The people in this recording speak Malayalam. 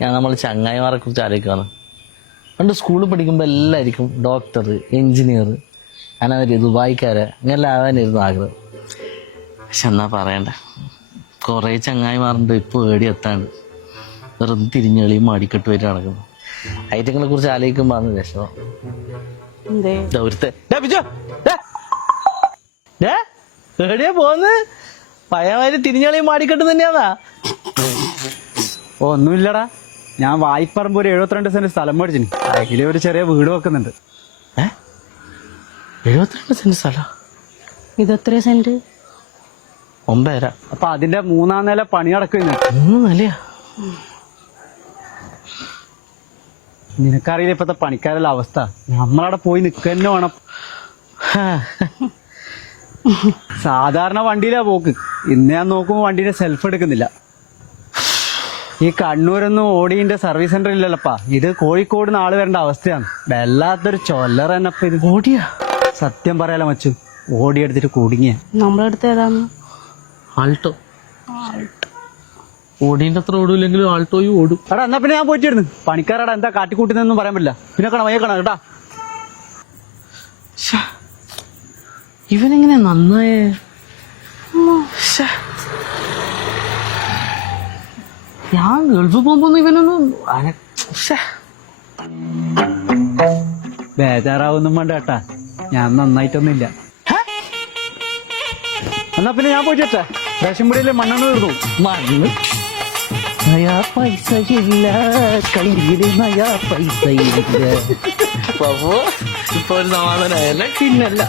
ഞാൻ നമ്മൾ ചങ്ങായിമാരെ കുറിച്ച് ആലോചിക്കുകയാണ്. പണ്ട് സ്കൂളിൽ പഠിക്കുമ്പോൾ എല്ലാവർക്കും ഡോക്ടർ, എൻജിനീയർ, അനവധി ദുബായിക്കാര് ഇങ്ങനെല്ലാം ആവാനായിരുന്നു ആഗ്രഹം. പക്ഷെ എന്നാ പറയണ്ട, കുറേ ചങ്ങായിമാരുണ്ട് ഇപ്പോൾ ഏടി എത്താണ്ട് വെറുതെ തിരിഞ്ഞളിയും മടിക്കെട്ട് വരെ നടക്കുന്നു. ഐറ്റങ്ങളെ കുറിച്ച് ആലോചിക്കുമ്പോൾ ആണ് വിഷമം. എവിടെയാ പോന്ന്? പയ്യമാര് തിരിഞ്ഞളിയും മാടിക്കെട്ട് തന്നെയാന്നാ? ഒന്നുമില്ലടാ, ഞാൻ വായിപ്പറമ്പ് ഒരു 72 സെന്റ് സ്ഥലം മേടിച്ചിന്. അതിലെ ഒരു ചെറിയ വീട് വെക്കുന്നുണ്ട്. 72 സെന്റ് സ്ഥലം? ഇതെത്ര സെന്റ്? 9.5. അപ്പൊ അതിന്റെ 3-ാം നില പണി നടക്കുന്നു. 3 നിലയാ? നിനക്കറിയില്ല ഇപ്പത്തെ പണിക്കാരുടെ അവസ്ഥ. നമ്മളവിടെ പോയി നിൽക്കുക തന്നെ വേണം. സാധാരണ വണ്ടിയിലാ പോക്ക്. ഇന്ന് ഞാൻ നോക്കുമ്പോ വണ്ടിയുടെ സെൽഫ് എടുക്കുന്നില്ല. ഈ കണ്ണൂരൊന്നും ഓടിന്റെ സർവീസ് സെന്റർ ഇല്ലല്ലപ്പാ. ഇത് കോഴിക്കോട് നാള് വരേണ്ട അവസ്ഥയാണ്. വല്ലാത്തൊരു ചൊല്ലറ തന്നെപ്പ ഇത്. ഓടിയാ? സത്യം പറയാലോ മച്ചു, ഓടി എടുത്തിട്ട് കുടുങ്ങിയ. നമ്മളടുത്ത് ഏതാന്ന്? ആൾട്ടോ. ഓടീന്റെ അത്ര ഓടൂല്ലെങ്കിലും ആൾട്ടോയും ഓടും. എടാ എന്നാ പിന്നെ ഞാൻ പോയിട്ടിരുന്നു. പണിക്കാരടാ എന്താ കാട്ടിക്കൂട്ടുന്നൊന്നും പറയാൻ പറ്റില്ല. പിന്നെ കണ വയ്യക്കണം കേട്ടാ. ഇവനെങ്ങനെ നന്നായേ? ഞാൻ ഗൾഫ് പോകുമ്പോ ഇവനൊന്നും ബേജാറാവൊന്നും വേണ്ട കേട്ടാ, ഞാൻ നന്നായിട്ടൊന്നുമില്ല. എന്നാ പിന്നെ ഞാൻ പോയിട്ടെ. റേഷൻ പീടികയിലെ മണ്ണെണ്ണ തീർന്നു. മണ്ണ് നയാ പൈസ ഇല്ല കയ്യില്, നയാ പൈസ ഇല്ല. ഇപ്പൊ ഒരു സമാധാനമായല്ലേ? പിന്നല്ല.